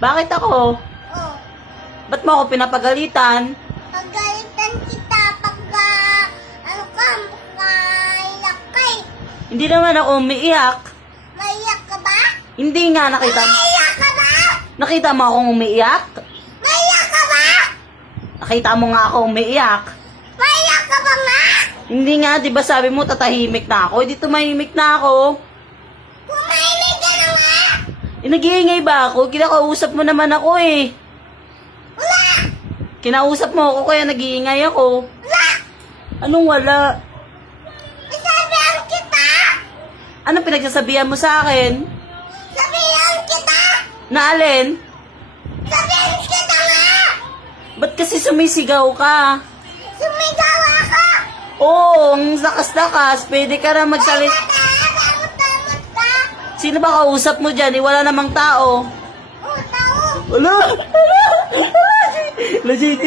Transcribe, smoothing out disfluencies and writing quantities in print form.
Bakit ako? Oh, Ba't mo ako pinapagalitan? pagalitan kita pagka, ano ka, maiyak ka eh. Hindi naman ako umiiyak. Maiyak ka ba? Hindi nga nakita. Maiyak ka ba? Nakita mo akong umiiyak? Maiyak ka ba? Nakita mo nga ako umiiyak. Maiyak ka ba nga? Hindi nga, di ba sabi mo tatahimik na ako? Hindi tumahimik na ako. Kumainig ka na nga! Nag-iingay ba ako? Kinakausap mo naman ako eh. Wala! Kinausap mo ako kaya nag-iingay ako. Wala! Anong wala? Sabihan kita! Anong pinagsasabihan mo sa akin? Sabihan kita! Na alin? Sabihan kita nga! Ba't kasi sumisigaw ka? Sumigaw ako! Oo, ang lakas-lakas. Pwede ka na magsalit. Damot-damot ka! Sino ba kausap mo dyan? Eh, wala namang tao. Oh, tao! Wala! Wala! Wala, JT.